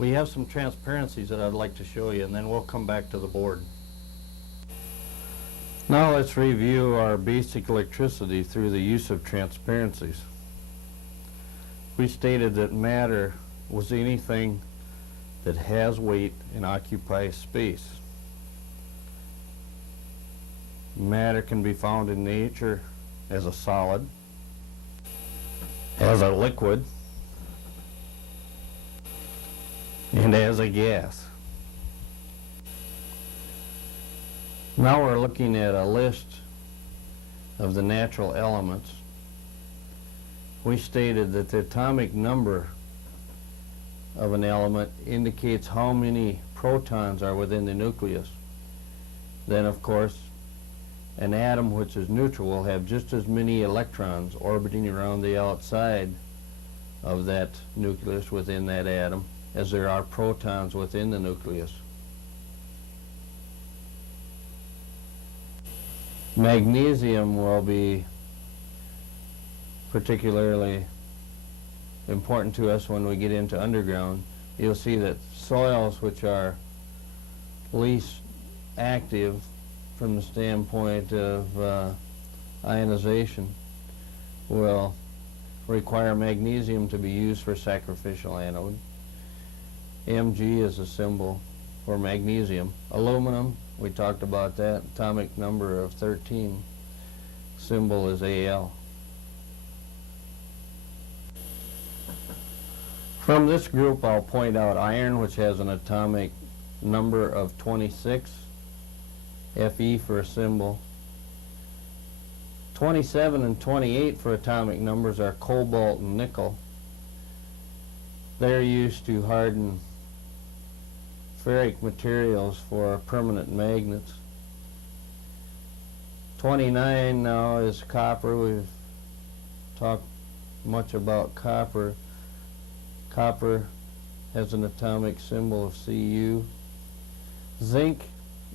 We have some transparencies that I'd like to show you, and then we'll come back to the board. Now let's review our basic electricity through the use of transparencies. We stated that matter was anything that has weight and occupies space. Matter can be found in nature as a solid, as a liquid, and as a gas. Now we're looking at a list of the natural elements. We stated that the atomic number of an element indicates how many protons are within the nucleus. Then, of course, an atom which is neutral will have just as many electrons orbiting around the outside of that nucleus within that atom as there are protons within the nucleus. Magnesium will be particularly important to us when we get into underground. You'll see that soils which are least active from the standpoint of ionization will require magnesium to be used for sacrificial anode. Mg is a symbol for magnesium. Aluminum, we talked about that, atomic number of 13, symbol is Al. From this group I'll point out iron, which has an atomic number of 26, Fe for a symbol. 27 and 28 for atomic numbers are cobalt and nickel. They're used to harden ferric materials for permanent magnets. 29 now is copper. We've talked much about copper. Copper has an atomic symbol of Cu. Zinc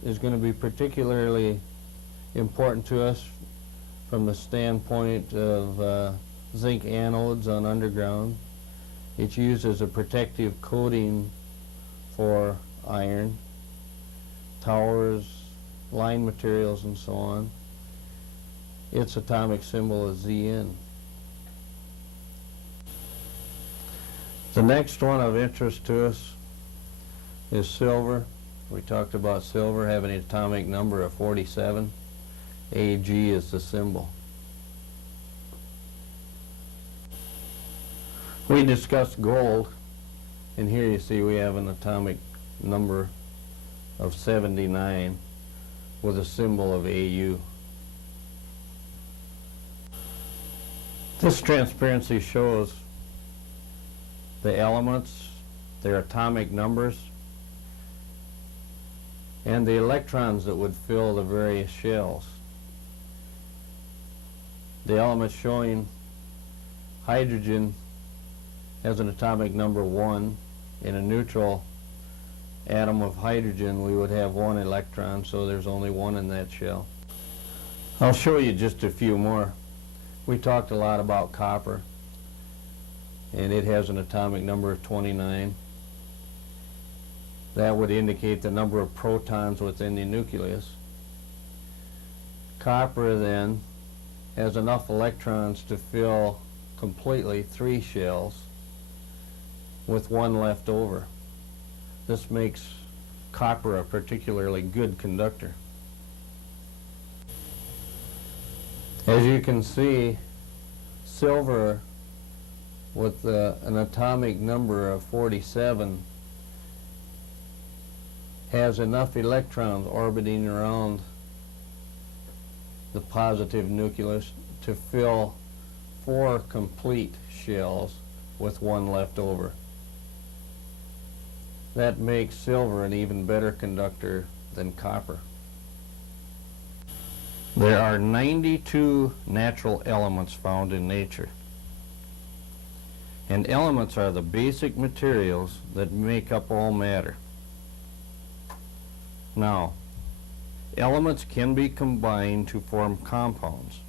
is going to be particularly important to us from the standpoint of zinc anodes on underground. It's used as a protective coating for iron, towers, line materials, and so on. Its atomic symbol is Zn. The next one of interest to us is silver. We talked about silver having an atomic number of 47. Ag is the symbol. We discussed gold, and here you see we have an atomic number of 79 with a symbol of Au. This transparency shows the elements, their atomic numbers, and the electrons that would fill the various shells. The element showing hydrogen has an atomic number 1. In a neutral atom of hydrogen, we would have 1 electron, so there's only 1 in that shell. I'll show you just a few more. We talked a lot about copper, and it has an atomic number of 29. That would indicate the number of protons within the nucleus. Copper then has enough electrons to fill completely 3 shells with 1 left over. This makes copper a particularly good conductor. As you can see, silver with an atomic number of 47 has enough electrons orbiting around the positive nucleus to fill 4 complete shells with 1 left over. That makes silver an even better conductor than copper. There are 92 natural elements found in nature. And elements are the basic materials that make up all matter. Now, elements can be combined to form compounds.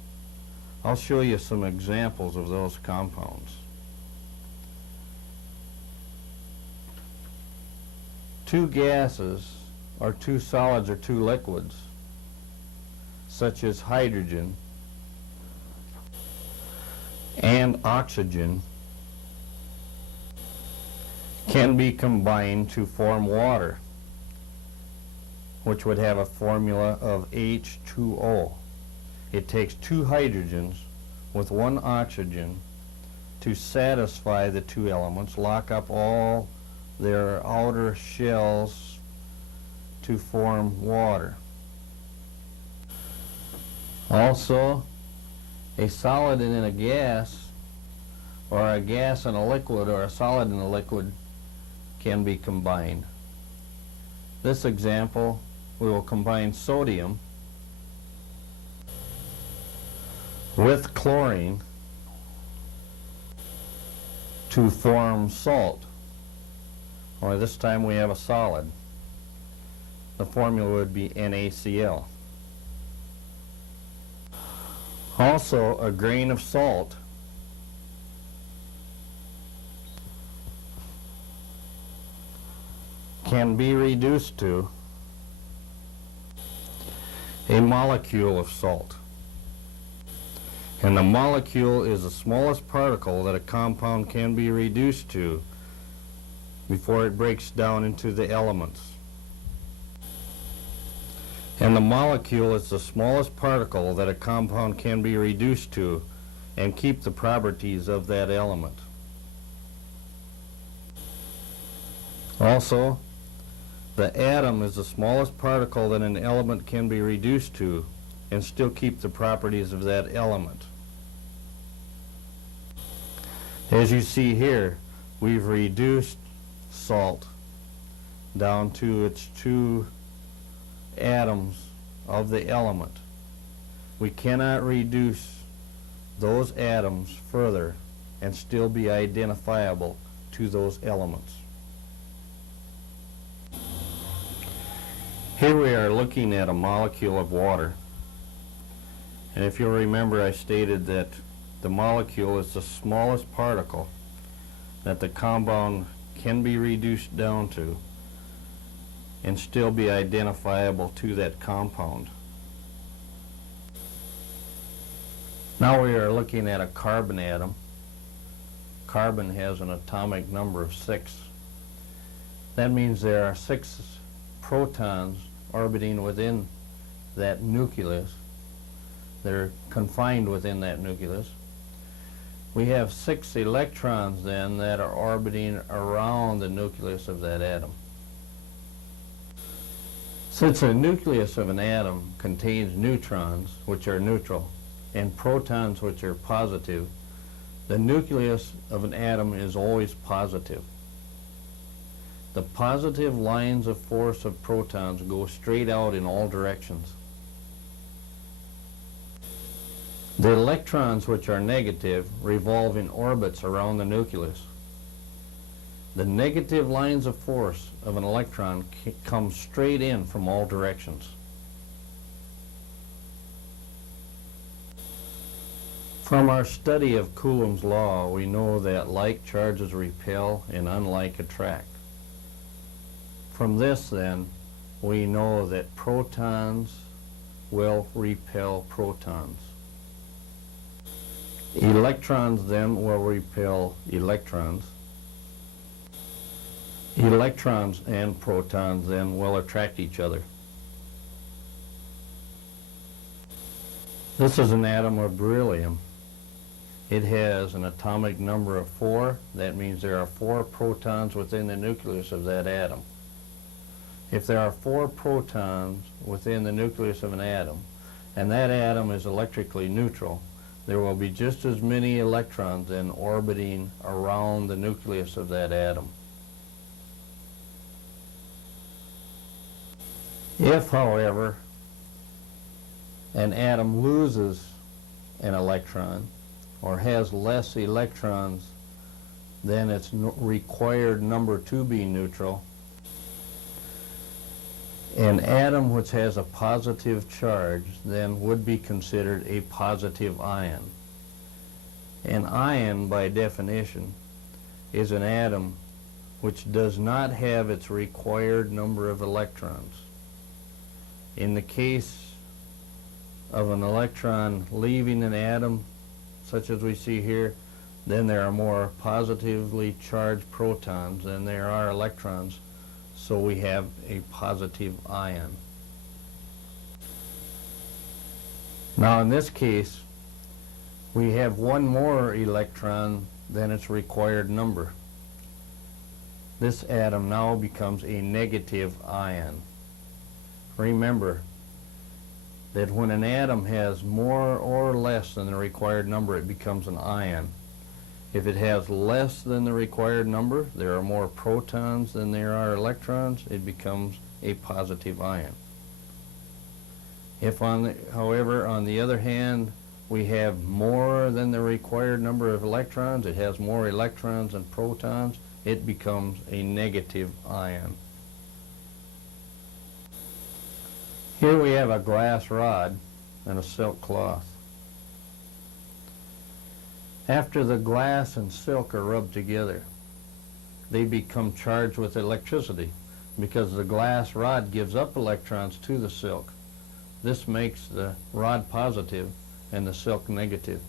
I'll show you some examples of those compounds. two gases, or two solids, or two liquids, such as hydrogen and oxygen, can be combined to form water, which would have a formula of H2O. It takes two hydrogens with one oxygen to satisfy the two elements, lock up all their outer shells to form water. Also, a solid and a gas, or a gas and a liquid, or a solid and a liquid can be combined. This example, we will combine sodium with chlorine to form salt. Only this time we have a solid. The formula would be NaCl. Also, a grain of salt can be reduced to a molecule of salt. And the molecule is the smallest particle that a compound can be reduced to before it breaks down into the elements. And the molecule is the smallest particle that a compound can be reduced to and keep the properties of that element. Also, the atom is the smallest particle that an element can be reduced to and still keep the properties of that element. As you see here, we've reduced salt down to its two atoms of the element. We cannot reduce those atoms further and still be identifiable to those elements. Here we are looking at a molecule of water, and if you'll remember, I stated that the molecule is the smallest particle that the compound can be reduced down to and still be identifiable to that compound. Now we are looking at a carbon atom. Carbon has an atomic number of 6. That means there are 6 protons orbiting within that nucleus. They're confined within that nucleus. We have 6 electrons then that are orbiting around the nucleus of that atom. Since the nucleus of an atom contains neutrons, which are neutral, and protons, which are positive, the nucleus of an atom is always positive. The positive lines of force of protons go straight out in all directions. The electrons, which are negative, revolve in orbits around the nucleus. The negative lines of force of an electron come straight in from all directions. From our study of Coulomb's law, we know that like charges repel and unlike attract. From this, then, we know that protons will repel protons. Electrons, then, will repel electrons. Electrons and protons, then, will attract each other. This is an atom of beryllium. It has an atomic number of 4. That means there are 4 protons within the nucleus of that atom. If there are 4 protons within the nucleus of an atom, and that atom is electrically neutral, there will be just as many electrons then orbiting around the nucleus of that atom. If, however, an atom loses an electron or has less electrons than its required number to be neutral, an atom which has a positive charge then would be considered a positive ion. An ion, by definition, is an atom which does not have its required number of electrons. In the case of an electron leaving an atom, such as we see here, then there are more positively charged protons than there are electrons, so we have a positive ion. Now in this case, we have one more electron than its required number. This atom now becomes a negative ion. Remember that when an atom has more or less than the required number, it becomes an ion. If it has less than the required number, there are more protons than there are electrons, it becomes a positive ion. If however, on the other hand, we have more than the required number of electrons, it has more electrons than protons, it becomes a negative ion. Here we have a glass rod and a silk cloth. After the glass and silk are rubbed together, they become charged with electricity because the glass rod gives up electrons to the silk. This makes the rod positive and the silk negative.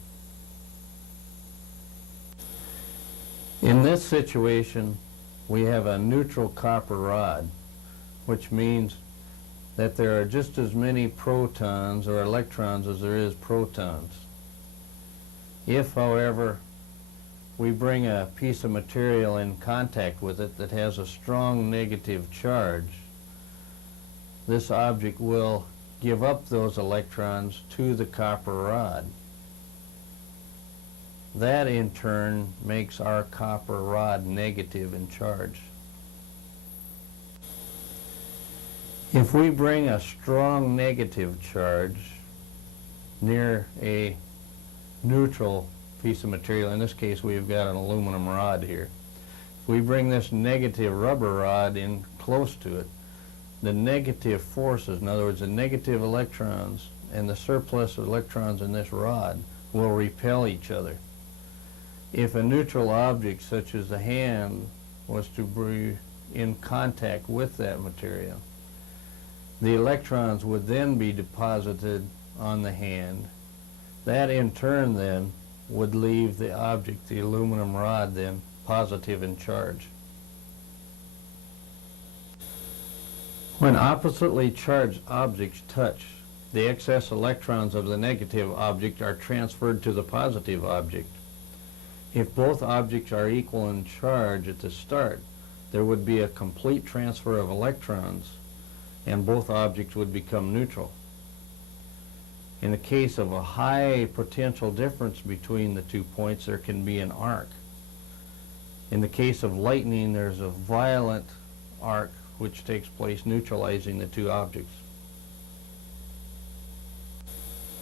In this situation, we have a neutral copper rod, which means that there are just as many protons or electrons as there is protons. If, however, we bring a piece of material in contact with it that has a strong negative charge, this object will give up those electrons to the copper rod. That in turn makes our copper rod negative in charge. If we bring a strong negative charge near a neutral piece of material, in this case we've got an aluminum rod here, if we bring this negative rubber rod in close to it, the negative forces, in other words the negative electrons and the surplus of electrons in this rod, will repel each other. If a neutral object such as the hand was to be in contact with that material, the electrons would then be deposited on the hand. That in turn then would leave the object, the aluminum rod, then positive in charge. When oppositely charged objects touch, the excess electrons of the negative object are transferred to the positive object. If both objects are equal in charge at the start, there would be a complete transfer of electrons and both objects would become neutral. In the case of a high potential difference between the 2 points, there can be an arc. In the case of lightning, there's a violent arc which takes place neutralizing the 2 objects.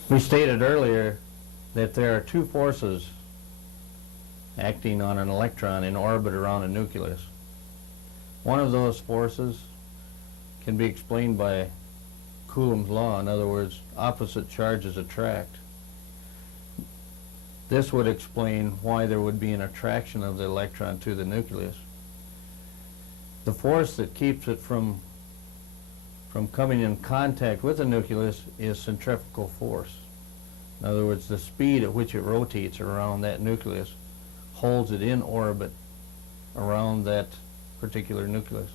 We stated earlier that there are 2 forces acting on an electron in orbit around a nucleus. One of those forces can be explained by Coulomb's law. In other words, opposite charges attract. This would explain why there would be an attraction of the electron to the nucleus. The force that keeps it from coming in contact with the nucleus is centrifugal force. In other words, the speed at which it rotates around that nucleus holds it in orbit around that particular nucleus.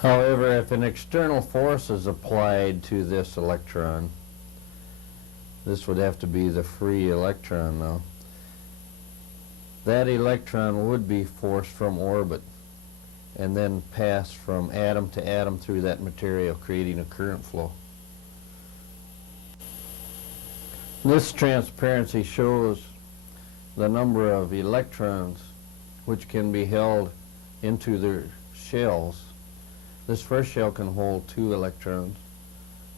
However, if an external force is applied to this electron, this would have to be the free electron now, that electron would be forced from orbit and then pass from atom to atom through that material, creating a current flow. This transparency shows the number of electrons which can be held into their shells. This first shell can hold 2 electrons.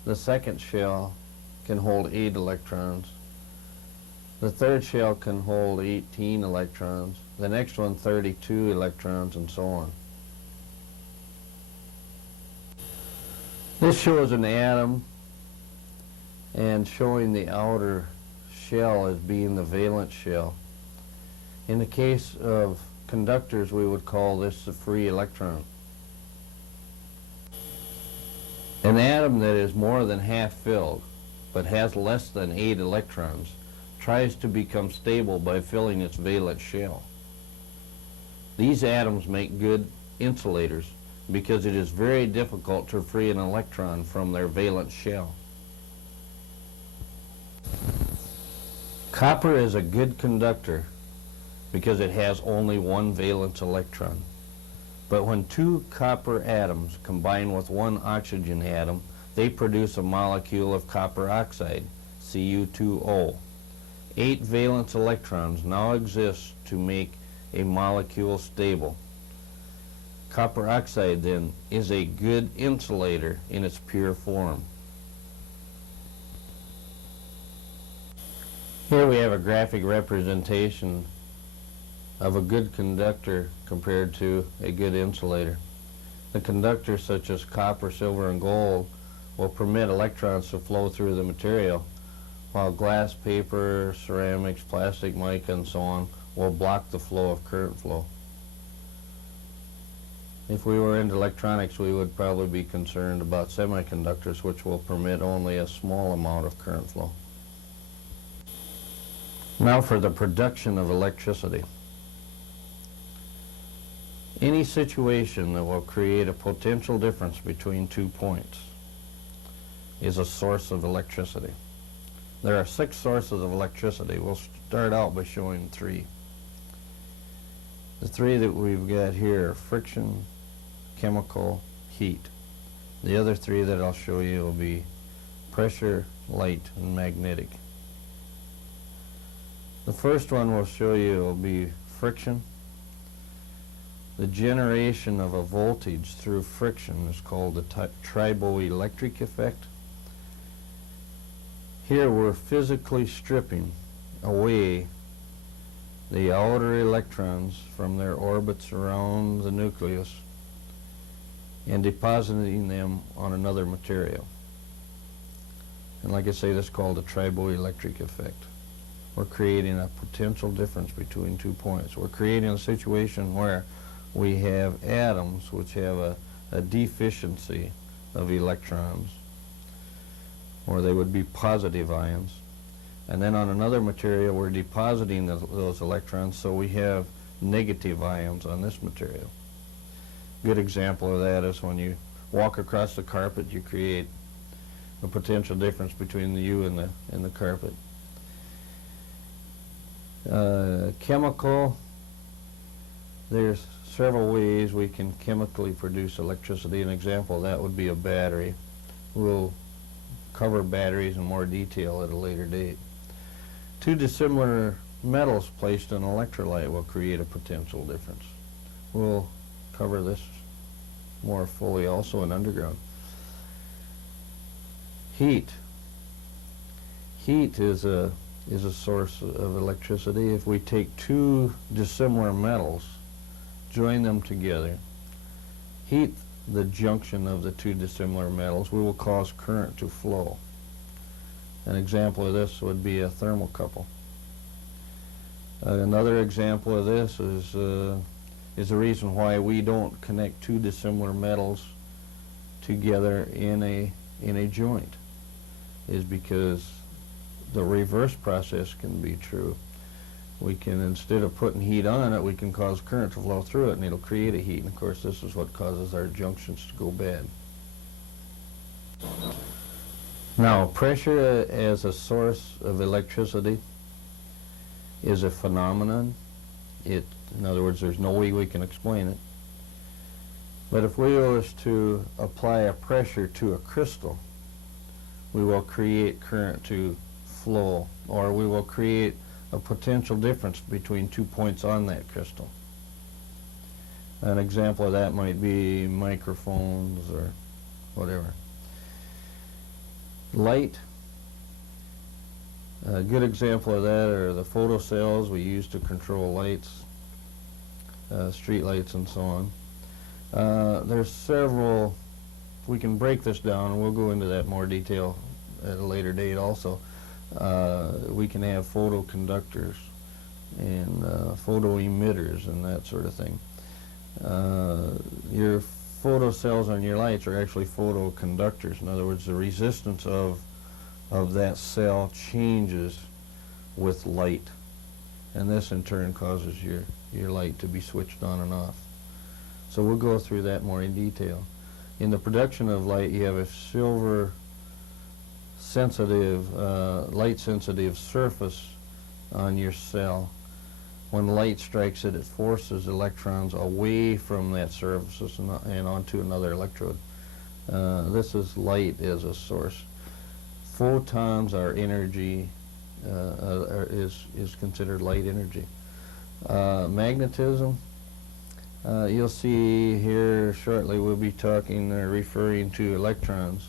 The second shell can hold 8 electrons. The third shell can hold 18 electrons. The next one 32 electrons, and so on. This shows an atom and showing the outer shell as being the valence shell. In the case of conductors, we would call this the free electron. An atom that is more than half filled, but has less than 8 electrons, tries to become stable by filling its valence shell. These atoms make good insulators because it is very difficult to free an electron from their valence shell. Copper is a good conductor because it has only one valence electron. But when 2 copper atoms combine with 1 oxygen atom, they produce a molecule of copper oxide, Cu2O. 8 valence electrons now exist to make a molecule stable. Copper oxide, then, is a good insulator in its pure form. Here we have a graphic representation of a good conductor compared to a good insulator. The conductors such as copper, silver, and gold will permit electrons to flow through the material, while glass, paper, ceramics, plastic, mica, and so on will block the flow of current flow. If we were into electronics, we would probably be concerned about semiconductors, which will permit only a small amount of current flow. Now for the production of electricity. Any situation that will create a potential difference between 2 points is a source of electricity. There are 6 sources of electricity. We'll start out by showing 3. The 3 that we've got here are friction, chemical, heat. The other 3 that I'll show you will be pressure, light, and magnetic. The first one we'll show you will be friction. The generation of a voltage through friction is called the Triboelectric effect. Here we're physically stripping away the outer electrons from their orbits around the nucleus and depositing them on another material. And like I say, this is called the Triboelectric effect. We're creating a potential difference between 2 points. We're creating a situation where we have atoms which have a deficiency of electrons, or they would be positive ions. And then on another material, we're depositing those electrons, so we have negative ions on this material. Good example of that is when you walk across the carpet, you create a potential difference between you and the carpet. Chemical, there's several ways we can chemically produce electricity. An example of that would be a battery. We'll cover batteries in more detail at a later date. 2 dissimilar metals placed in an electrolyte will create a potential difference. We'll cover this more fully also in underground. Heat. Heat is a source of electricity. If we take 2 dissimilar metals, join them together, heat the junction of the 2 dissimilar metals, we will cause current to flow. An example of this would be a thermocouple. Another example of this is the reason why we don't connect 2 dissimilar metals together in a joint, is because the reverse process can be true. We can, instead of putting heat on it, we can cause current to flow through it, and it'll create a heat. And of course, this is what causes our junctions to go bad. Now, pressure as a source of electricity is a phenomenon. In other words, there's no way we can explain it. But if we was to apply a pressure to a crystal, we will create current to flow, or we will create a potential difference between 2 points on that crystal. An example of that might be microphones or whatever. Light. A good example of that are the photocells we use to control lights, street lights and so on. There's several, we can break this down, and we'll go into that in more detail at a later date also. We can have photoconductors and photoemitters and that sort of thing. Your photocells on your lights are actually photoconductors. In other words, the resistance of that cell changes with light, and this in turn causes your light to be switched on and off. So we'll go through that more in detail. In the production of light, you have a silver sensitive, light sensitive surface on your cell. When light strikes it, it forces electrons away from that surface and onto another electrode. This is light as a source. Photons are energy, is considered light energy. Magnetism, you'll see here shortly we'll be talking, referring to electrons,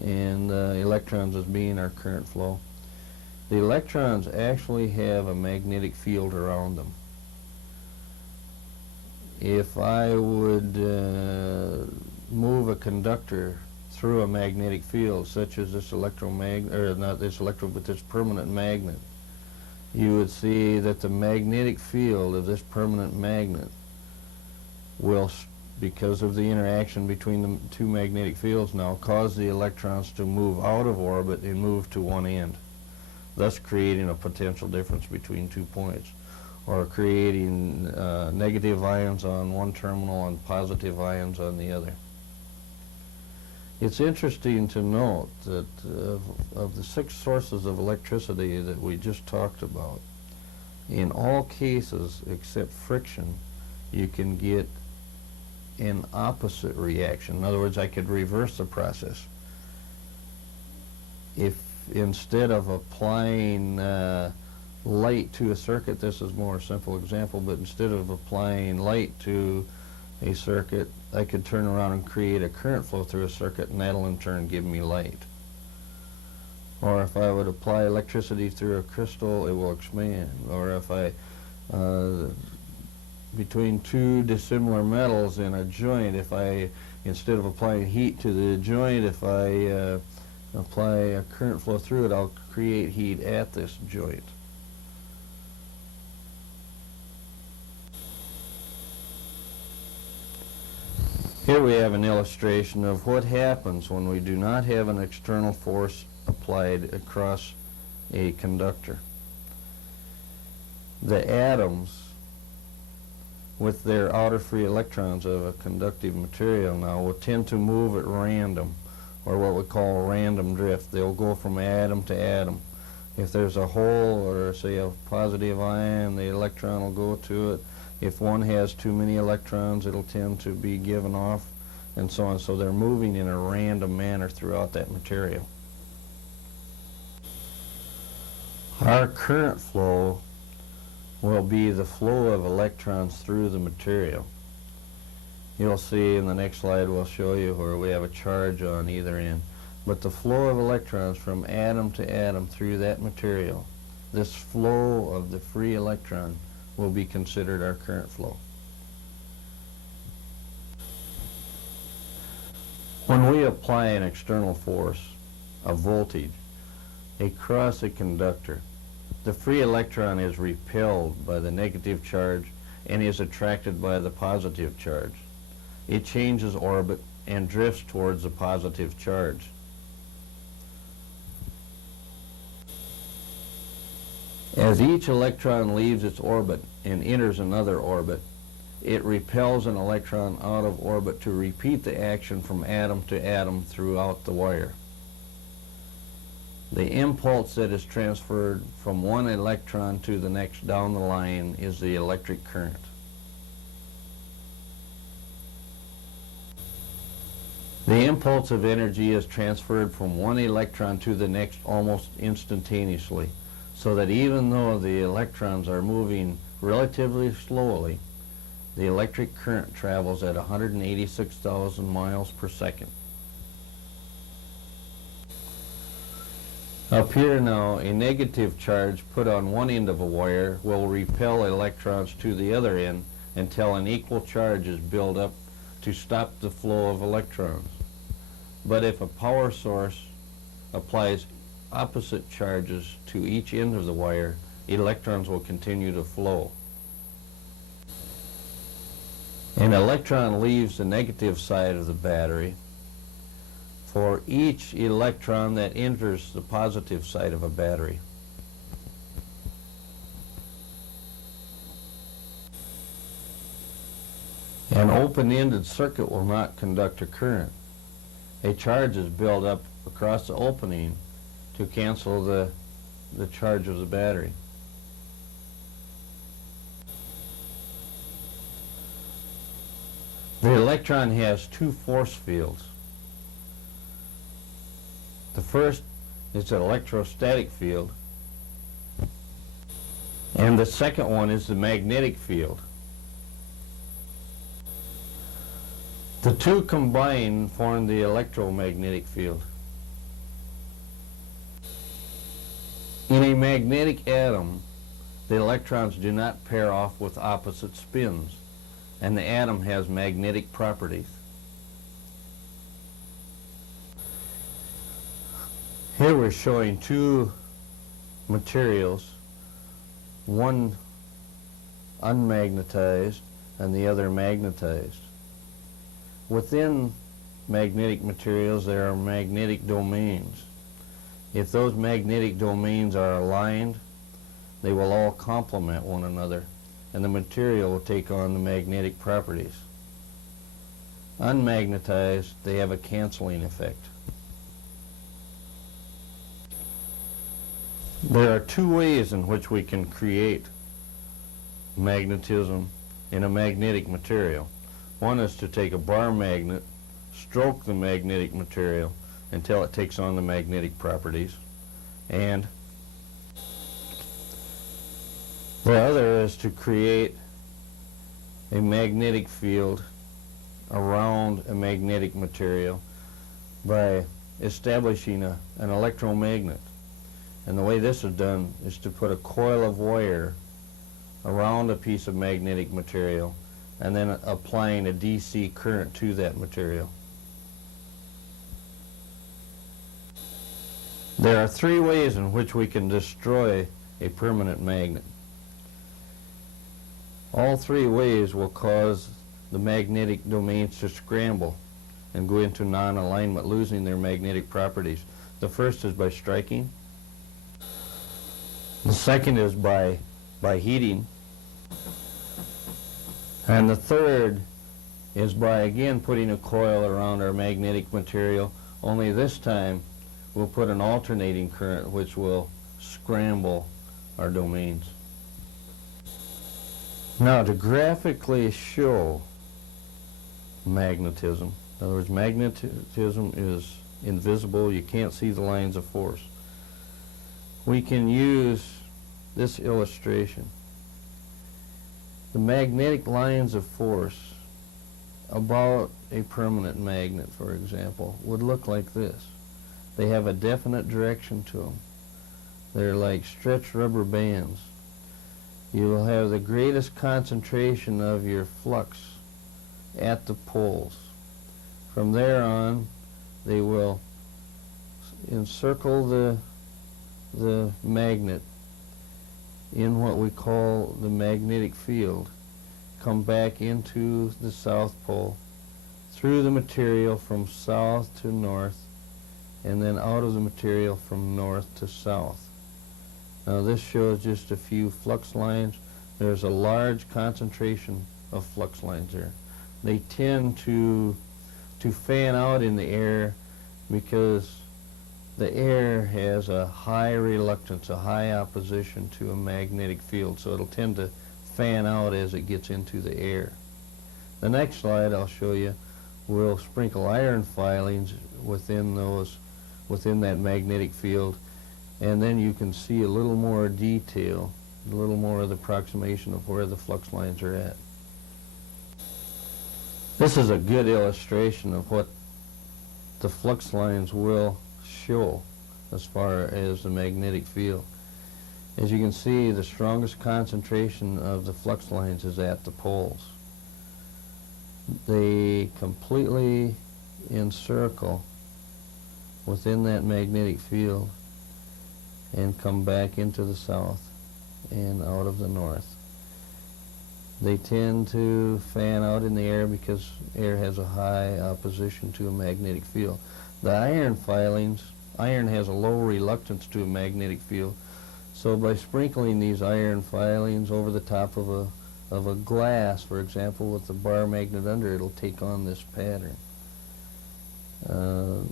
and electrons as being our current flow. The electrons actually have a magnetic field around them. If I would move a conductor through a magnetic field, such as this electromagnet, or not this electro, but this permanent magnet, you would see that the magnetic field of this permanent magnet will, because of the interaction between the two magnetic fields now, cause the electrons to move out of orbit and move to one end, thus creating a potential difference between 2 points, or creating negative ions on one terminal and positive ions on the other. It's interesting to note that of the 6 sources of electricity that we just talked about, in all cases except friction, you can get an opposite reaction. In other words, I could reverse the process. If instead of applying light to a circuit, this is more a simple example, but instead of applying light to a circuit, I could turn around and create a current flow through a circuit, and that'll in turn give me light. Or if I would apply electricity through a crystal, it will expand. Or if I, between 2 dissimilar metals in a joint, if I, instead of applying heat to the joint, if I apply a current flow through it, I'll create heat at this joint. Here we have an illustration of what happens when we do not have an external force applied across a conductor. The atoms, with their outer free electrons of a conductive material now, will tend to move at random, or what we call random drift. They'll go from atom to atom. If there's a hole, or say a positive ion, the electron will go to it. If one has too many electrons, it'll tend to be given off, and so on. So they're moving in a random manner throughout that material. Our current flow will be the flow of electrons through the material. You'll see in the next slide we'll show you where we have a charge on either end. But the flow of electrons from atom to atom through that material, this flow of the free electron, will be considered our current flow. When we apply an external force, a voltage, across a conductor, the free electron is repelled by the negative charge and is attracted by the positive charge. It changes orbit and drifts towards the positive charge. As each electron leaves its orbit and enters another orbit, it repels an electron out of orbit to repeat the action from atom to atom throughout the wire. The impulse that is transferred from one electron to the next down the line is the electric current. The impulse of energy is transferred from one electron to the next almost instantaneously, so that even though the electrons are moving relatively slowly, the electric current travels at 186,000 miles per second. Up here now, a negative charge put on one end of a wire will repel electrons to the other end until an equal charge is built up to stop the flow of electrons. But if a power source applies opposite charges to each end of the wire, electrons will continue to flow. An electron leaves the negative side of the battery for each electron that enters the positive side of a battery. An open-ended circuit will not conduct a current. A charge is built up across the opening to cancel the charge of the battery. The electron has two force fields. The first is an electrostatic field, and the second one is the magnetic field. The two combine form the electromagnetic field. In a magnetic atom, the electrons do not pair off with opposite spins, and the atom has magnetic properties. Here we're showing two materials, one unmagnetized and the other magnetized. Within magnetic materials, there are magnetic domains. If those magnetic domains are aligned, they will all complement one another, and the material will take on the magnetic properties. Unmagnetized, they have a canceling effect. There are two ways in which we can create magnetism in a magnetic material. One is to take a bar magnet, stroke the magnetic material until it takes on the magnetic properties, and the other is to create a magnetic field around a magnetic material by establishing an electromagnet. And the way this is done is to put a coil of wire around a piece of magnetic material and then applying a DC current to that material. There are three ways in which we can destroy a permanent magnet. All three ways will cause the magnetic domains to scramble and go into non-alignment, losing their magnetic properties. The first is by striking. The second is by heating. And the third is by, again, putting a coil around our magnetic material, only this time we'll put an alternating current which will scramble our domains. Now, to graphically show magnetism, in other words, magnetism is invisible, you can't see the lines of force, we can use this illustration. The magnetic lines of force about a permanent magnet, for example, would look like this. They have a definite direction to them. They're like stretched rubber bands. You will have the greatest concentration of your flux at the poles. From there on, they will encircle the magnet in what we call the magnetic field, come back into the South Pole, through the material from south to north, and then out of the material from north to south. Now this shows just a few flux lines. There's a large concentration of flux lines there. They tend to fan out in the air because the air has a high reluctance, a high opposition to a magnetic field, so it'll tend to fan out as it gets into the air. The next slide I'll show you will sprinkle iron filings within that magnetic field, and then you can see a little more detail, a little more of the approximation of where the flux lines are at. This is a good illustration of what the flux lines will show as far as the magnetic field. As you can see, the strongest concentration of the flux lines is at the poles. They completely encircle within that magnetic field and come back into the south. and out of the north. They tend to fan out in the air because air has a high opposition to a magnetic field. The iron filings, iron has a low reluctance to a magnetic field, so by sprinkling these iron filings over the top of a glass, for example, with the bar magnet under, it'll take on this pattern.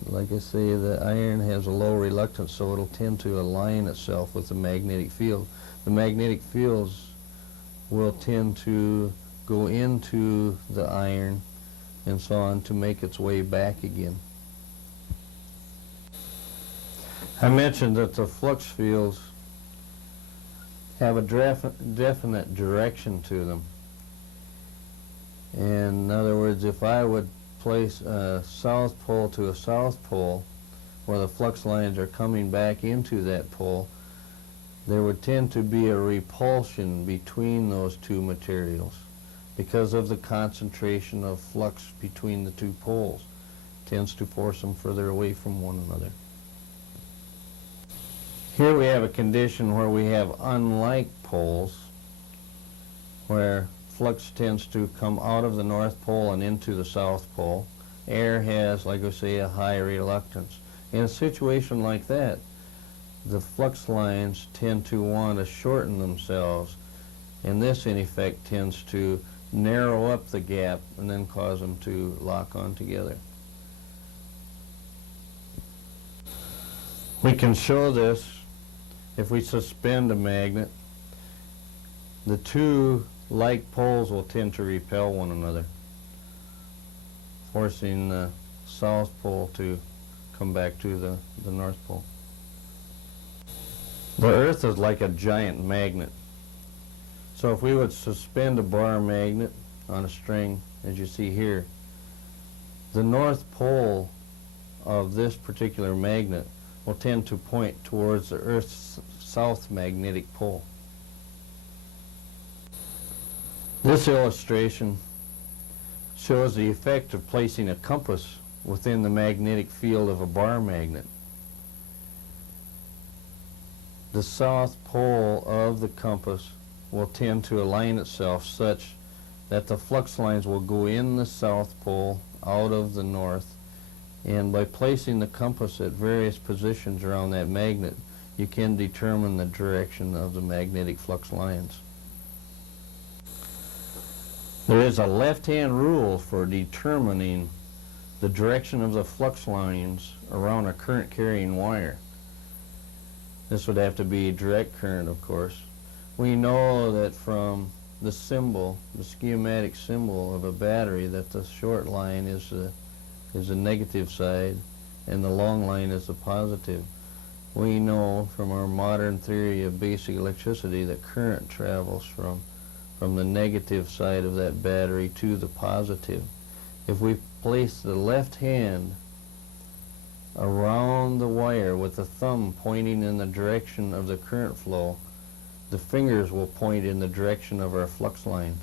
Like I say, the iron has a low reluctance, so it'll tend to align itself with the magnetic field. The magnetic fields will tend to go into the iron and so on to make its way back again. I mentioned that the flux fields have a definite direction to them. And in other words, if I would place a south pole to a south pole where the flux lines are coming back into that pole, there would tend to be a repulsion between those two materials because of the concentration of flux between the two poles. It tends to force them further away from one another. Here we have a condition where we have unlike poles, where flux tends to come out of the North Pole and into the South Pole. Air has, like I say, a high reluctance. In a situation like that, the flux lines tend to want to shorten themselves, and this in effect tends to narrow up the gap and then cause them to lock on together. We can show this if we suspend a magnet. The two like poles will tend to repel one another, forcing the South Pole to come back to the North Pole. The Earth is like a giant magnet. So if we would suspend a bar magnet on a string, as you see here, the North Pole of this particular magnet will tend to point towards the Earth's south magnetic pole. This illustration shows the effect of placing a compass within the magnetic field of a bar magnet. The south pole of the compass will tend to align itself such that the flux lines will go in the south pole out of the north, and by placing the compass at various positions around that magnet, you can determine the direction of the magnetic flux lines. There is a left-hand rule for determining the direction of the flux lines around a current-carrying wire. This would have to be direct current, of course. We know that from the symbol, the schematic symbol of a battery, that the short line is the negative side and the long line is the positive. We know from our modern theory of basic electricity that current travels from the negative side of that battery to the positive. If we place the left hand around the wire with the thumb pointing in the direction of the current flow, the fingers will point in the direction of our flux lines.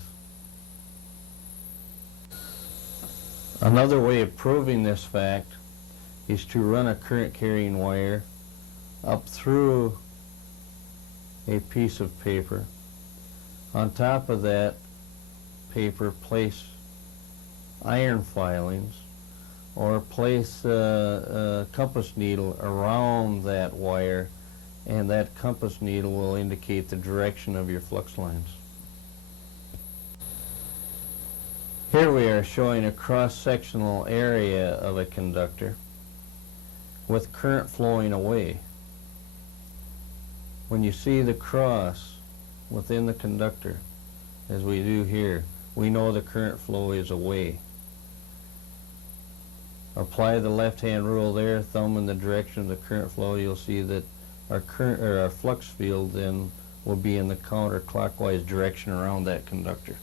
Another way of proving this fact is to run a current-carrying wire up through a piece of paper. On top of that paper, place iron filings, or place a compass needle around that wire, and that compass needle will indicate the direction of your flux lines. Here we are showing a cross-sectional area of a conductor with current flowing away. When you see the cross within the conductor, as we do here, we know the current flow is away. Apply the left-hand rule there, thumb in the direction of the current flow, you'll see that our flux field then will be in the counterclockwise direction around that conductor.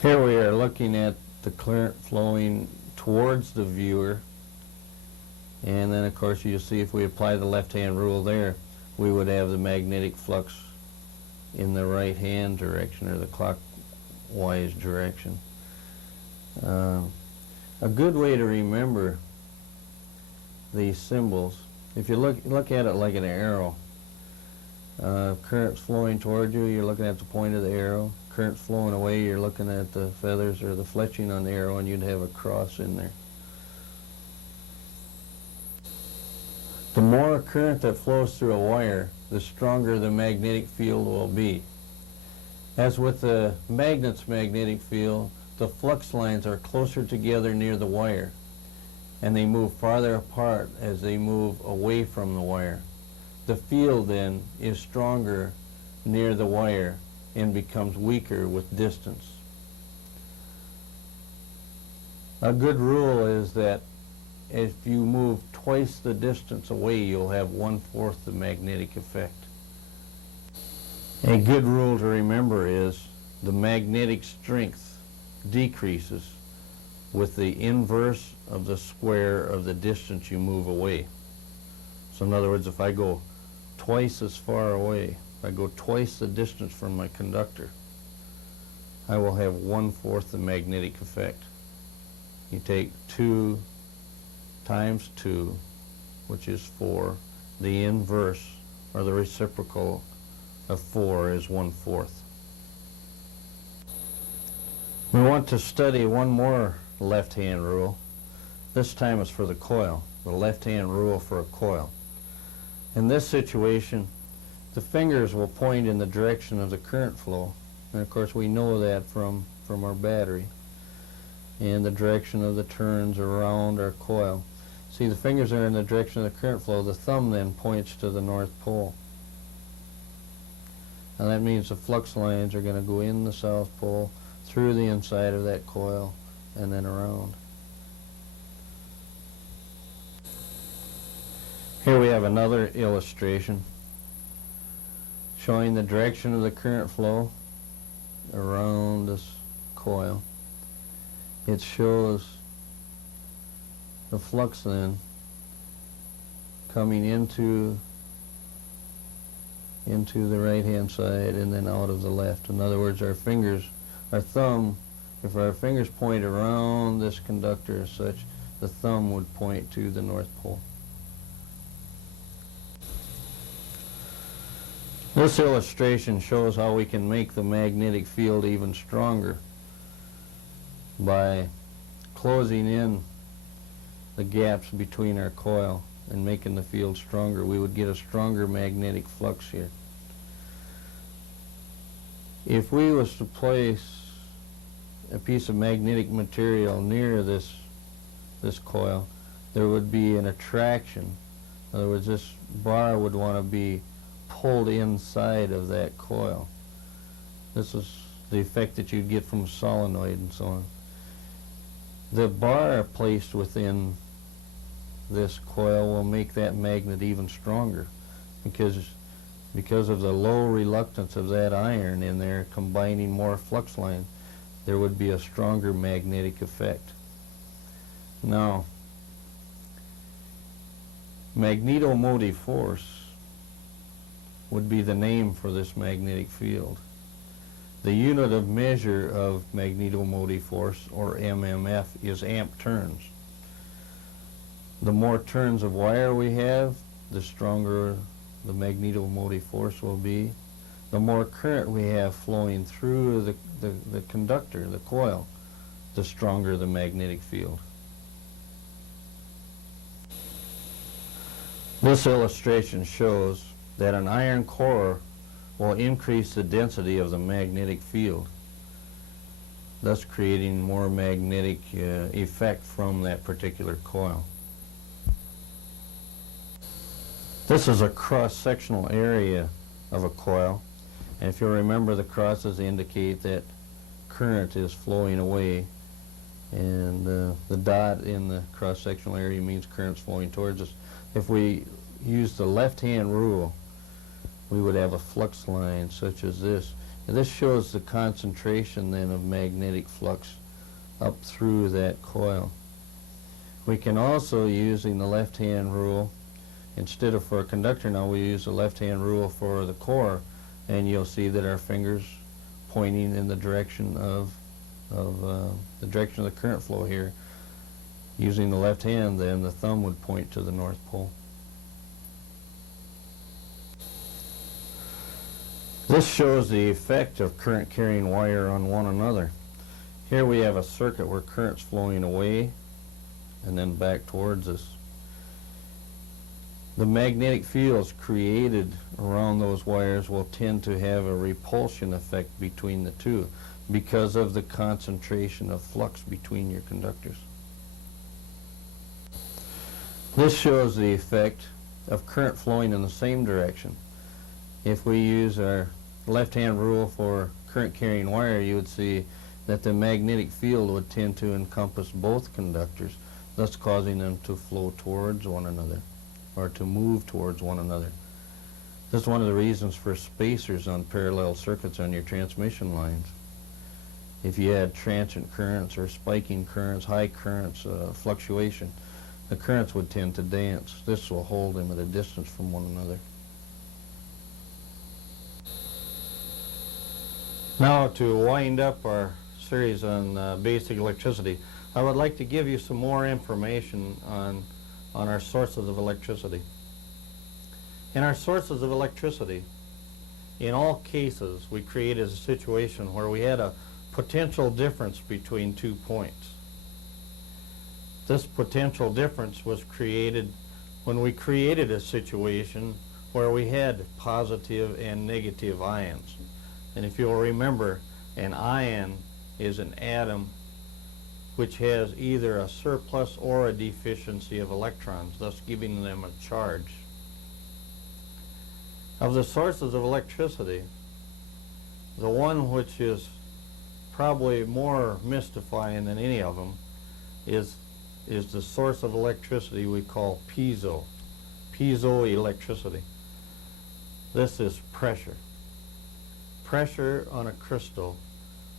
Here we are looking at the current flowing towards the viewer, and then of course you'll see if we apply the left-hand rule there, we would have the magnetic flux in the right-hand direction, or the clockwise direction. A good way to remember these symbols, if you look at it like an arrow, Current's flowing toward you, you're looking at the point of the arrow. Current's flowing away, you're looking at the feathers or the fletching on the arrow, and you'd have a cross in there. The more current that flows through a wire, the stronger the magnetic field will be. As with the magnet's magnetic field, the flux lines are closer together near the wire, and they move farther apart as they move away from the wire. The field then is stronger near the wire and becomes weaker with distance. A good rule is that if you move twice the distance away, you'll have 1/4 the magnetic effect. A good rule to remember is the magnetic strength decreases with the inverse of the square of the distance you move away. So in other words, if I go twice as far away, if I go twice the distance from my conductor, I will have 1/4 the magnetic effect. You take 2 times 2, which is 4. The inverse, or the reciprocal of 4, is 1/4. We want to study one more left-hand rule. This time it's for the coil, the left-hand rule for a coil. In this situation, the fingers will point in the direction of the current flow. And of course we know that from our battery. And the direction of the turns around our coil. See, the fingers are in the direction of the current flow. The thumb then points to the North Pole. And that means the flux lines are going to go in the South Pole, through the inside of that coil, and then around. Here we have another illustration showing the direction of the current flow around this coil. It shows the flux then coming into the right-hand side and then out of the left. In other words, our fingers, our thumb, if our fingers point around this conductor as such, the thumb would point to the North Pole. This illustration shows how we can make the magnetic field even stronger by closing in the gaps between our coil and making the field stronger. We would get a stronger magnetic flux here. If we was to place a piece of magnetic material near this coil, there would be an attraction. In other words, this bar would want to be pulled inside of that coil. This is the effect that you'd get from a solenoid and so on. The bar placed within this coil will make that magnet even stronger because of the low reluctance of that iron in there combining more flux line. There would be a stronger magnetic effect. Now, magnetomotive force would be the name for this magnetic field. The unit of measure of magnetomotive force, or MMF, is amp turns. The more turns of wire we have, the stronger the magnetomotive force will be. The more current we have flowing through the conductor, the coil, the stronger the magnetic field. This illustration shows that an iron core will increase the density of the magnetic field, thus creating more magnetic effect from that particular coil. This is a cross-sectional area of a coil, and if you'll remember, the crosses indicate that current is flowing away, and the dot in the cross-sectional area means current's flowing towards us. If we use the left-hand rule, we would have a flux line such as this. And this shows the concentration then of magnetic flux up through that coil. We can also, using the left-hand rule, instead of for a conductor now, we use the left-hand rule for the core, and you'll see that our fingers pointing in the direction of the current flow here. Using the left hand, then the thumb would point to the North Pole. This shows the effect of current carrying wire on one another. Here we have a circuit where current's flowing away and then back towards us. The magnetic fields created around those wires will tend to have a repulsion effect between the two because of the concentration of flux between your conductors. This shows the effect of current flowing in the same direction. If we use our left-hand rule for current carrying wire, you would see that the magnetic field would tend to encompass both conductors, thus causing them to flow towards one another or to move towards one another. This is one of the reasons for spacers on parallel circuits on your transmission lines. If you had transient currents or spiking currents, high currents, fluctuation, the currents would tend to dance. This will hold them at a distance from one another. Now, to wind up our series on basic electricity, I would like to give you some more information on our sources of electricity. In our sources of electricity, in all cases, we created a situation where we had a potential difference between 2 points. This potential difference was created when we created a situation where we had positive and negative ions. And if you'll remember, an ion is an atom which has either a surplus or a deficiency of electrons, thus giving them a charge. Of the sources of electricity, the one which is probably more mystifying than any of them is the source of electricity we call piezoelectricity. This is pressure. Pressure on a crystal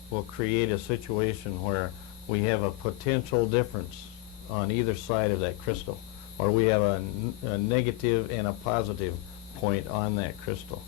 will create a situation where we have a potential difference on either side of that crystal, or we have a negative and a positive point on that crystal.